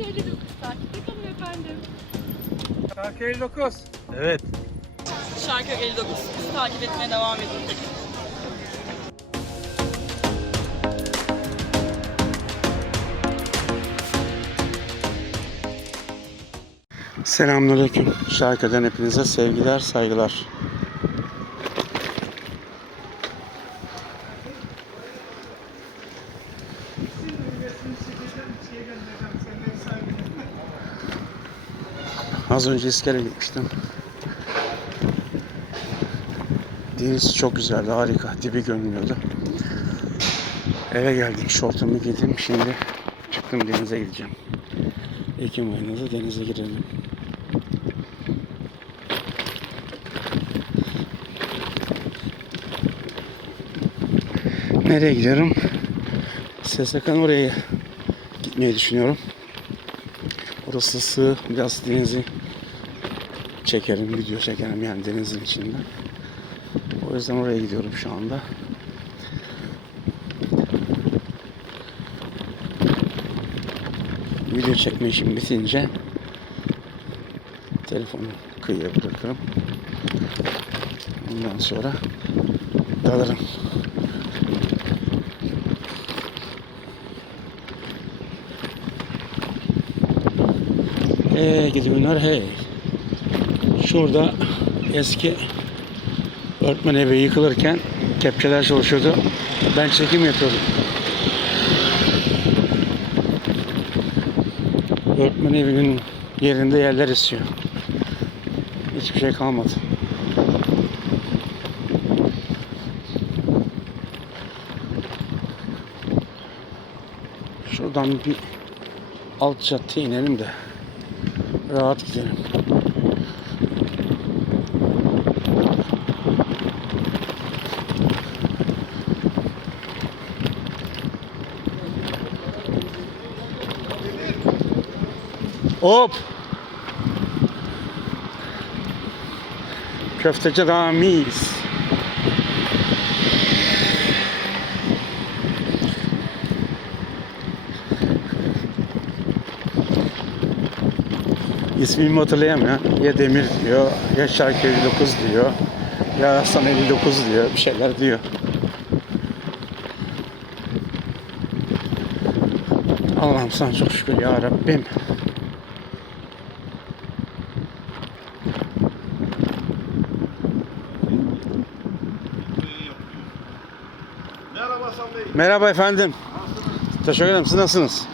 Şarkı 59 takipte kalın efendim. Şarkı 59. Evet. Şarkı 59. Bizi takip etmeye devam edin. Selamünaleyküm. Şarkıdan hepinize sevgiler, saygılar. Az önce iskele gitmiştim. Deniz çok güzeldi, harika. Dibi görünüyordu. Eve geldim, şortumu giydim. Şimdi çıktım denize gideceğim. Ekim ayında da denize girelim. Nereye gidiyorum? SSK'nın oraya gitmeyi düşünüyorum. Orası sığ, biraz denizi çekerim, video çekerim yani denizin içinde. O yüzden oraya gidiyorum şu anda. Video çekme işim bitince telefonu kıyıya bırakırım. Ondan sonra dalarım. Hey gidi hey. Şurada eski öğretmen evi yıkılırken kepçeler çalışıyordu. Ben çekim yapıyordum. Öğretmen evinin yerinde yerler esiyor. Hiçbir şey kalmadı. Şuradan bir alt caddeye inelim de rahat gidelim. Hop! Köfteci Ramiz. İsmimi hatırlayamıyorum. Ya Demir diyor, ya Şarkı 59 diyor, ya Hasan 59 diyor, bir şeyler diyor. Allah'ım sana çok şükür ya Rabbim. Merhaba Hasan Bey. Merhaba efendim. Teşekkür ederim. Siz nasılsınız?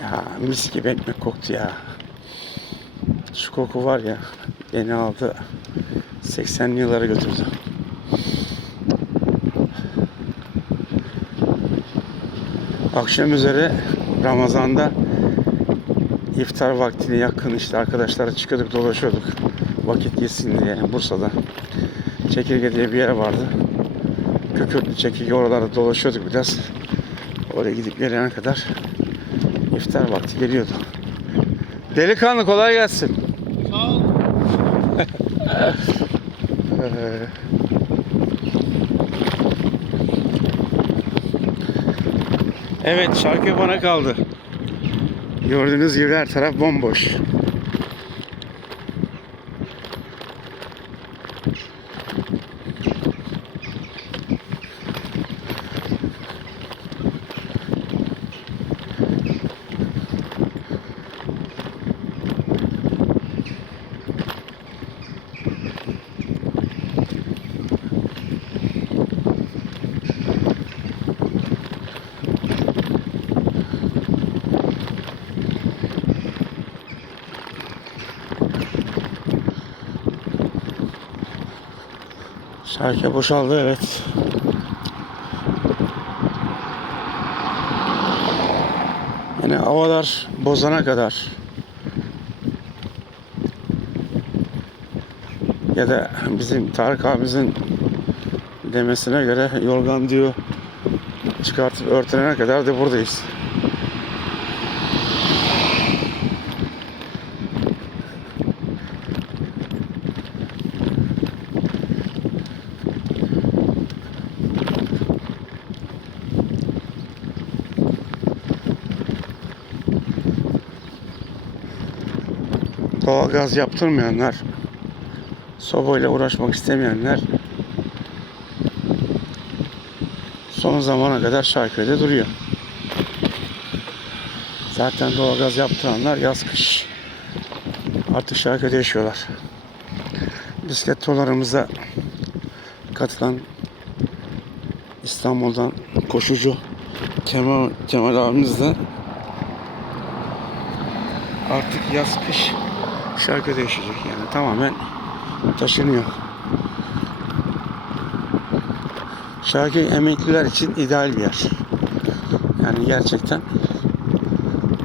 Ya mis gibi ekmek koktu ya. Şu koku var ya beni aldı 80'li yıllara götürdü. Akşam üzere Ramazan'da iftar vaktine yakın işte arkadaşlarla çıkıyorduk dolaşıyorduk. Vakit geçsin diye Bursa'da. Çekirge diye bir yer vardı. Kükürtlü çekirge oralarda dolaşıyorduk biraz. Oraya gidip gelene kadar İftar vakti geliyordu. Delikanlı kolay gelsin. Sağ ol. Evet şarkı bana kaldı. Gördüğünüz gibi her taraf bomboş. Şarkı boşaldı evet. Yine havalar bozana kadar ya da bizim Tarık abimizin demesine göre yorgan diyor çıkartıp örtülene kadar da buradayız. Doğalgaz yaptırmayanlar, sobayla uğraşmak istemeyenler son zamana kadar Şarköy'de duruyor. Zaten doğalgaz yaptıranlar yaz kış artık Şarköy'de yaşıyorlar. Bisiklet turlarımıza katılan İstanbul'dan koşucu Kemal, Kemal abimiz de artık yaz kış Şarköy'de yaşayacak yani tamamen taşınıyor. Şarköy emekliler için ideal bir yer. Yani gerçekten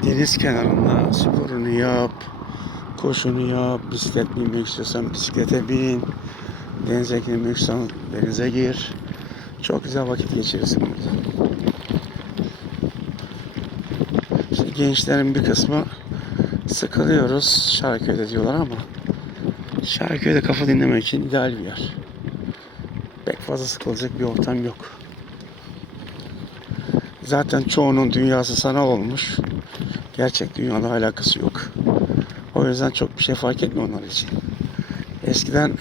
deniz kenarında sporunu yap, koşunu yap, bisiklet binmek istiyorsan bisiklete bin, denize girmek istiyorsan denize gir. Çok güzel vakit geçirirsin burada. İşte gençlerin bir kısmı sıkılıyoruz Şarköy'de diyorlar ama Şarköy'de kafa dinlemek için ideal bir yer. Pek fazla sıkılacak bir ortam yok. Zaten çoğunun dünyası sanal olmuş. Gerçek dünyayla alakası yok. O yüzden çok bir şey fark etmiyor onlar için. Eskiden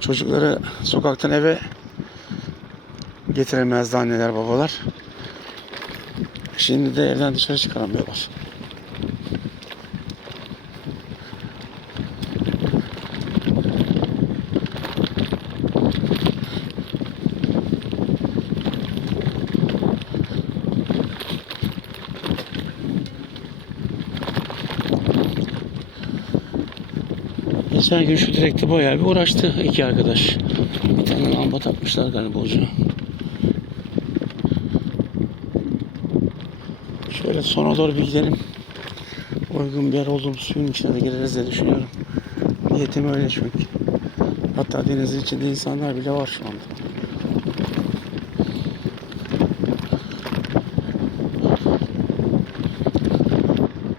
çocukları sokaktan eve getiremezdi anneler babalar. Şimdi de evden dışarı çıkaramıyorlar. Geçen gün şu direkte bayağı bir uğraştı iki arkadaş. Bir tane lamba takmışlar galiba ucuna. Şöyle sona doğru bir gidelim. Uygun bir yer olduğum suyun içine de gireriz diye düşünüyorum. Niyetim öyle çünkü. Hatta denizin içinde insanlar bile var şu anda.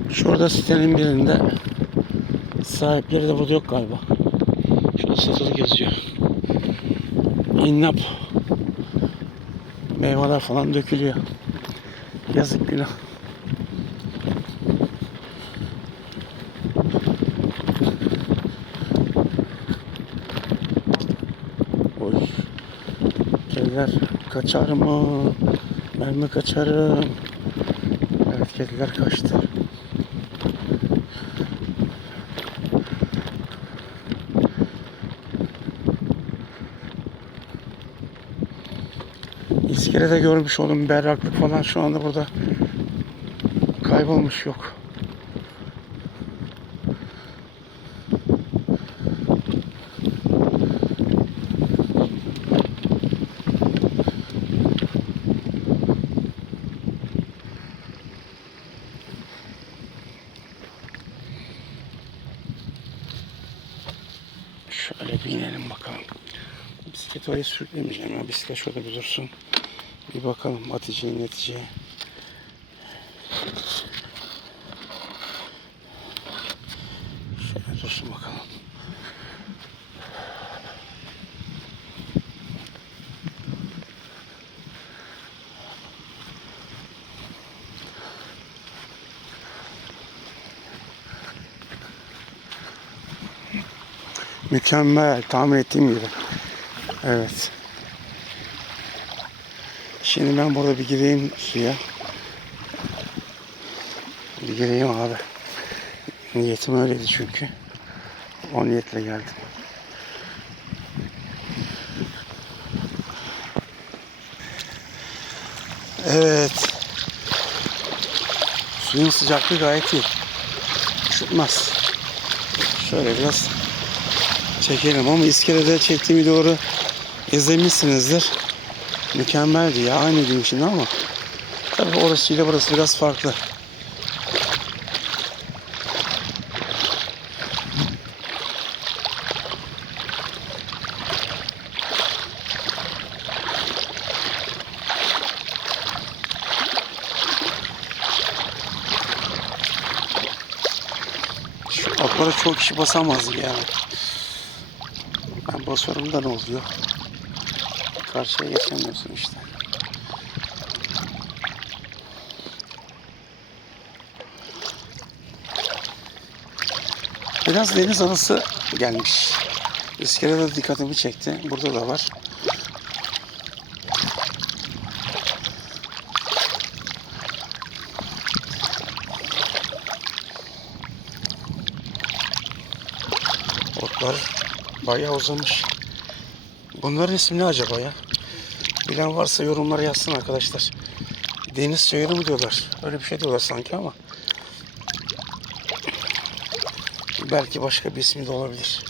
Şurada sitenin birinde sahipleri de burada yok galiba. Şurada satılı geziyor. İnnap meyveler falan dökülüyor. Yazık günah. Oy. Kediler kaçar mı? Ben mi kaçarım? Evet kediler kaçtı. İskelede görmüş olduğum berraklık falan şu anda burada kaybolmuş yok. Şöyle bir inelim bakalım. Oraya sürüklemeyeceğim ya. Bisiklet şurada bir dursun. Bir bakalım Hatice'ye neticeye. Şöyle dursun bakalım. Mükemmel. Tahmin ettiğim gibi. Evet. Şimdi ben burada bir gireyim suya. Bir gireyim abi. Niyetim öyleydi çünkü. O niyetle geldim. Evet. Suyun sıcaklığı gayet iyi. Üşütmez. Şöyle biraz çekelim ama iskelede çektiğim videoları izlemişsinizdir. Mükemmeldi ya aynı gün şimdi ama Tabii orasıyla burası biraz farklı. Şu atlara çok kişi basamaz yani. Ben basıyorum da ne oluyor? Karşıya geçemiyorsun işte. Biraz deniz anası gelmiş. İskelede dikkatimi çekti. Burada da var. Otlar bayağı uzamış. Bunların ismi ne acaba ya? Bilen varsa yorumlara yazsın arkadaşlar. Deniz suyunu mu diyorlar? Öyle bir şey diyorlar sanki ama. Belki başka bir ismi de olabilir.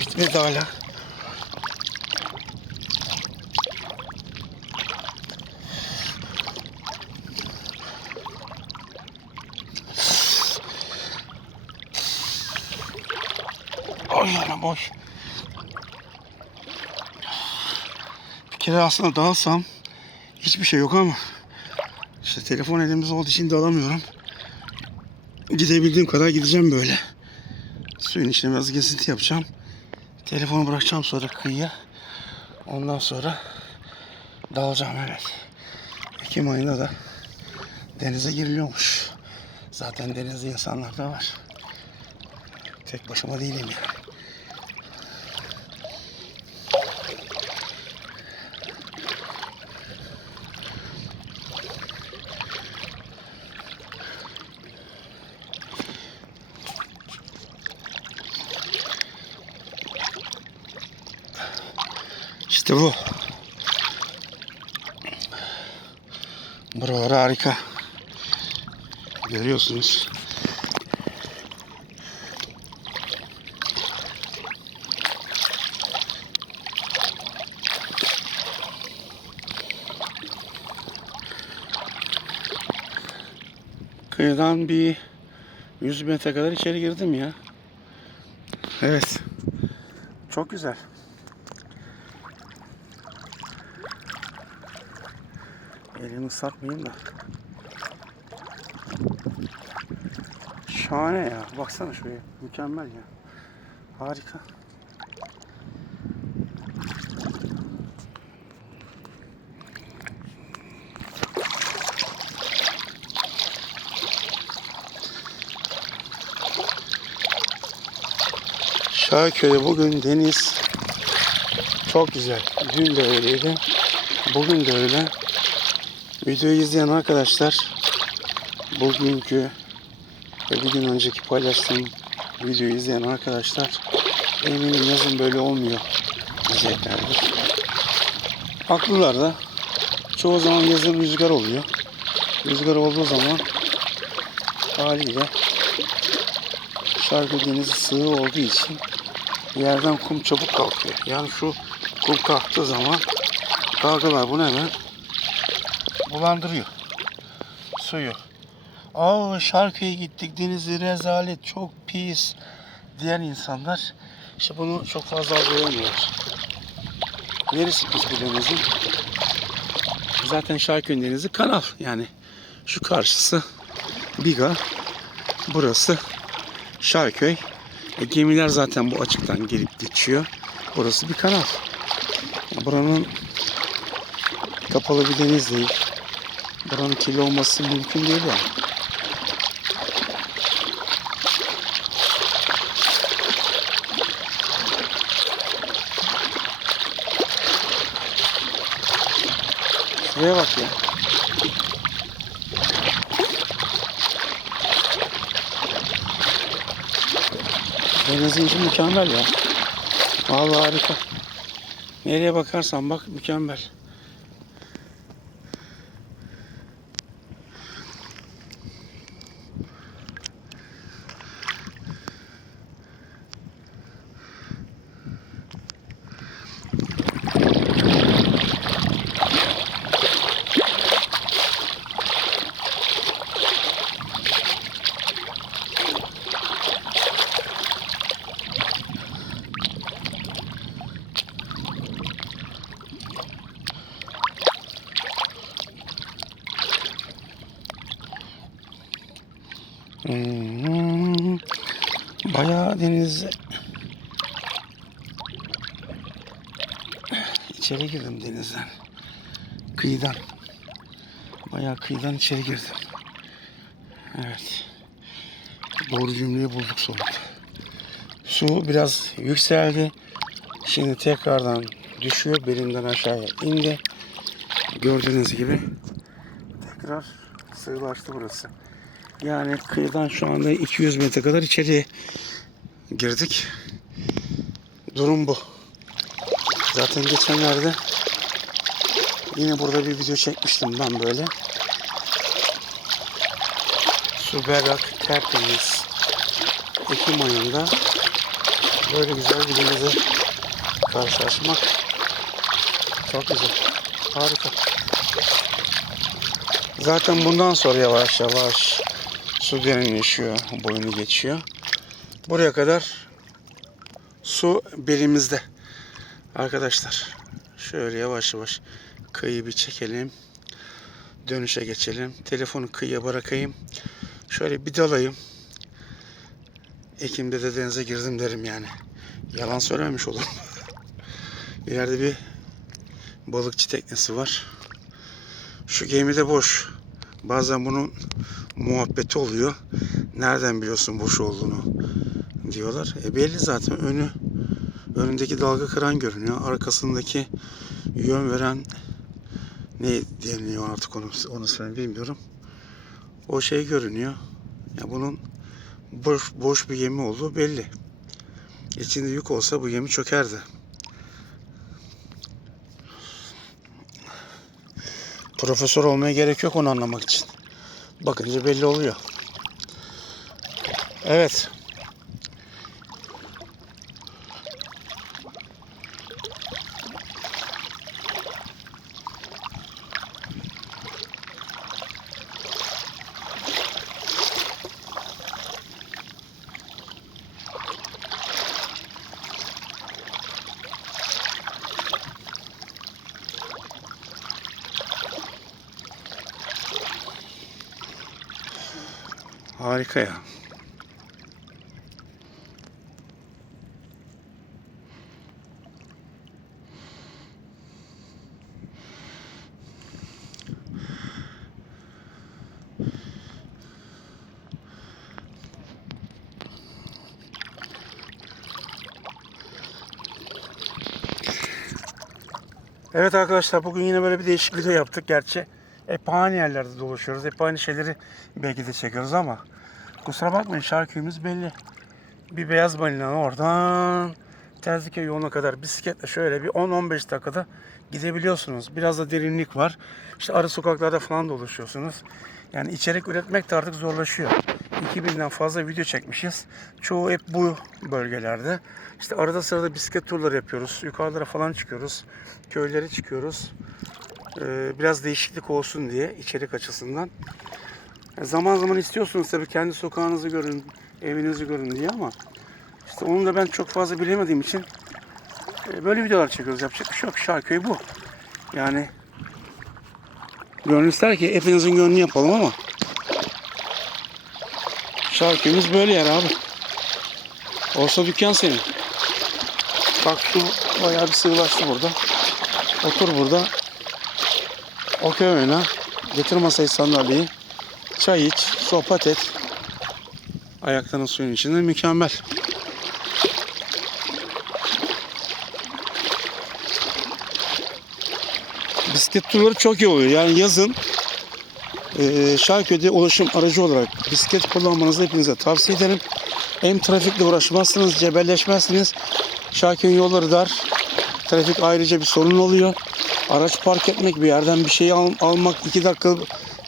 Bitmedi hala. Aslında dalsam hiçbir şey yok ama işte telefon elimizde olduğu için dalamıyorum. Gidebildiğim kadar gideceğim böyle. Suyun içine biraz gezinti yapacağım. Telefonu bırakacağım sonra kıyıya. Ondan sonra dalacağım evet. Ekim ayında da denize giriliyormuş. Zaten denizde insanlar da var. Tek başıma değilim yani. İşte bu. Buralar harika. Görüyorsunuz. Kıyıdan bir 100 metre kadar içeri girdim ya. Evet. Çok güzel. Elimi ıslatmayayım da. Şahane ya. Baksana şuraya. Mükemmel ya. Harika. Şarköy'de bugün deniz çok güzel. Dün de öyleydi. Bugün de öyle. Videoyu izleyen arkadaşlar bugünkü ve bir gün önceki paylaştığım videoyu izleyen arkadaşlar eminim yazın böyle olmuyor diyeceklerdir. Haklılar da çoğu zaman yazın rüzgar oluyor. Rüzgar olduğu zaman haliyle şarkı denizi sığ olduğu için yerden kum çabuk kalkıyor. Yani şu kum kalktığı zaman dalgalar bunu hemen bulandırıyor suyu. Aa Şarkı'ya gittik denizi rezalet çok pis diyen insanlar işte bunu çok fazla algılayamıyorlar. Neresi pis bu denizin? Zaten Şarkı'nın denizi kanal yani şu karşısı Biga burası Şarköy. E, gemiler zaten bu açıktan gelip geçiyor. Burası bir kanal. Buranın kapalı bir deniz değil. Buranın kirli olması mümkün değil yani. Şuraya bak ya. Denizin içi mükemmel ya. Vallahi harika. Nereye bakarsan bak mükemmel. Bayağı deniz içeri girdim denizden. Kıyıdan. Bayağı kıyıdan içeri girdim. Evet. Doğru cümleyi bulduk sonunda. Su biraz yükseldi. Şimdi tekrardan düşüyor. Belimden aşağıya indi. Gördüğünüz gibi tekrar sığlaştı burası. Yani kıyıdan şu anda 200 metre kadar içeriye girdik. Durum bu. Zaten geçenlerde yine burada bir video çekmiştim ben böyle. Su berrak, tertemiz. Ekim ayında böyle güzel bir denize karşılaşmak çok güzel. Harika. Zaten bundan sonra yavaş yavaş su derinleşiyor, boyunu geçiyor. Buraya kadar su belimizde. Arkadaşlar şöyle yavaş yavaş kıyı bir çekelim. Dönüşe geçelim. Telefonu kıyıya bırakayım. Şöyle bir dalayım. Ekim'de de denize girdim derim yani. Yalan söylememiş olurum. İleride bir balıkçı teknesi var. Şu gemi de boş. Bazen bunun muhabbeti oluyor. Nereden biliyorsun boş olduğunu diyorlar. E belli zaten önü önündeki dalga kıran görünüyor. Arkasındaki yön veren ne deniliyor artık onu onu sen bilmiyorum. O şey görünüyor. Ya bunun boş boş bir gemi olduğu belli. İçinde yük olsa bu gemi çökerdi. Profesör olmaya gerek yok onu anlamak için. Bakınca belli oluyor. Evet. Harika ya. Evet arkadaşlar bugün yine böyle bir değişiklik yaptık. Gerçi hep aynı yerlerde dolaşıyoruz. Hep aynı şeyleri belki de çekiyoruz ama kusura bakmayın şarkıyımız belli. Bir beyaz balina oradan Terziköy yoluna kadar bisikletle şöyle bir 10-15 dakikada gidebiliyorsunuz. Biraz da derinlik var. İşte arı sokaklarda falan dolaşıyorsunuz. Yani içerik üretmek de artık zorlaşıyor. 2000'den fazla video çekmişiz. Çoğu hep bu bölgelerde. İşte arada sırada bisiklet turları yapıyoruz. Yukarılara falan çıkıyoruz. Köylere çıkıyoruz. Ee, biraz değişiklik olsun diye içerik açısından. E, Zaman zaman istiyorsunuz tabii kendi sokağınızı görün, evinizi görün diye ama işte onu da ben çok fazla bilemediğim için e, böyle videolar çekiyoruz. Yapacak bir şey yok. Şarköy bu. Yani gönül ister ki hepinizin gönlünü yapalım ama Şarköy'ümüz böyle yer abi. Olsa dükkan senin. Bak şu bayağı bir sığlaştı burada. Otur burada. Okey oyna. Getir masayı sandalyeyi. Çay iç. Sohbet et. Ayaklarının suyun içinde mükemmel. Bisiklet turları çok iyi oluyor. Yani yazın e, Şarköy'de ulaşım aracı olarak bisiklet kullanmanızı hepinize tavsiye ederim. Hem trafikle uğraşmazsınız, cebelleşmezsiniz. Şarköy'ün yolları dar. Trafik ayrıca bir sorun oluyor. Araç park etmek, bir yerden bir şey al- almak iki dakika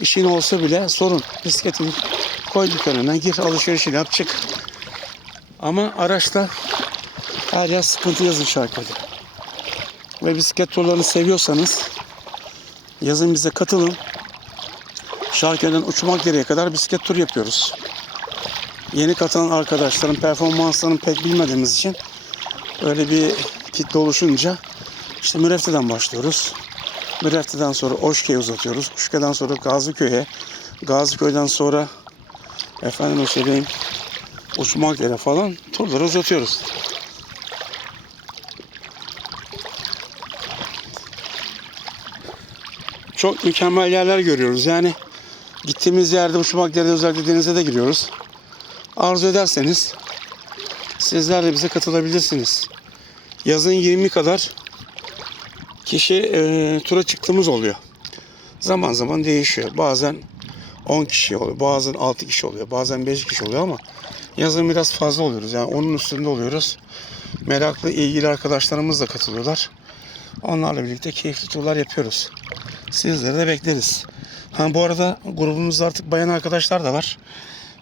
işin olsa bile sorun. Bisikletini koy dükkanına, gir alışverişini yap, çık. Ama araçla her yer sıkıntı yazın Şarköy'de. Ve bisiklet turlarını seviyorsanız yazın bize katılın. Şarköy'den uçmak direğe kadar bisiklet tur yapıyoruz. Yeni katılan arkadaşların performanslarını pek bilmediğimiz için öyle bir kitle oluşunca işte Mürefte'den başlıyoruz. Mürefte'den sonra Oşke'ye uzatıyoruz. Oşke'den sonra Gaziköy'e. Gaziköy'den sonra efendim söyleyeyim uçmak yere falan turları uzatıyoruz. Çok mükemmel yerler görüyoruz. Yani gittiğimiz yerde uçmak yerde özellikle denize de giriyoruz. Arzu ederseniz sizler de bize katılabilirsiniz. Yazın 20 kadar kişi e, tura çıktığımız oluyor. Zaman zaman değişiyor. Bazen 10 kişi oluyor, bazen 6 kişi oluyor, bazen 5 kişi oluyor ama yazın biraz fazla oluyoruz. Yani onun üstünde oluyoruz. Meraklı, ilgili arkadaşlarımız da katılıyorlar. Onlarla birlikte keyifli turlar yapıyoruz. Sizleri de bekleriz. Ha bu arada grubumuzda artık bayan arkadaşlar da var.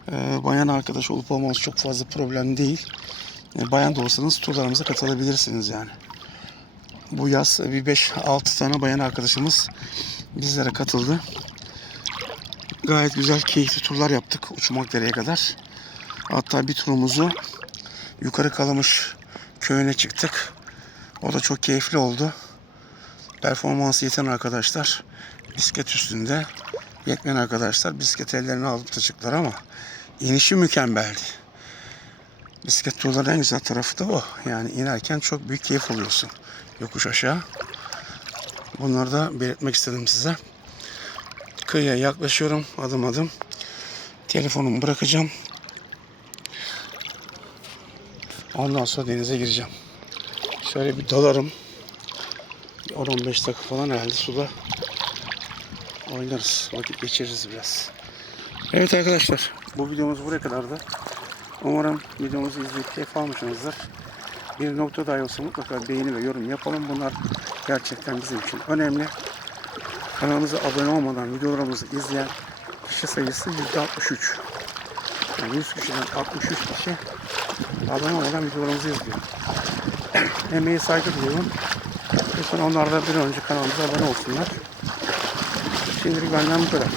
Ee, bayan arkadaş olup olmaması çok fazla problem değil. Ee, bayan da olsanız turlarımıza katılabilirsiniz yani. Bu yaz bir 5-6 tane bayan arkadaşımız bizlere katıldı. Gayet güzel, keyifli turlar yaptık uçmak dereye kadar. Hatta bir turumuzu yukarı Kalamış köyüne çıktık. O da çok keyifli oldu. Performansı yeten arkadaşlar bisiklet üstünde. Yetmeyen arkadaşlar bisiklet ellerine alıp da çıktılar ama inişi mükemmeldi. Bisiklet turlarının en güzel tarafı da o. Yani inerken çok büyük keyif alıyorsun. Yokuş aşağı. Bunları da belirtmek istedim size. Kıyıya yaklaşıyorum adım adım. Telefonumu bırakacağım. Ondan sonra denize gireceğim. Şöyle bir dalarım. 10-15 dakika falan herhalde suda oynarız. Vakit geçiririz biraz. Evet arkadaşlar. Bu videomuz buraya kadardı. Umarım videomuzu izleyip keyif almışsınızdır. Bir nokta dahi olsa mutlaka beğeni ve yorum yapalım. Bunlar gerçekten bizim için önemli. Kanalımıza abone olmadan videolarımızı izleyen kişi sayısı %63. Yani 100 kişiden 63 kişi abone olmadan videolarımızı izliyor. Emeği saygı duyuyorum. Lütfen onlar da bir önce kanalımıza abone olsunlar. Şimdilik benden bu kadar.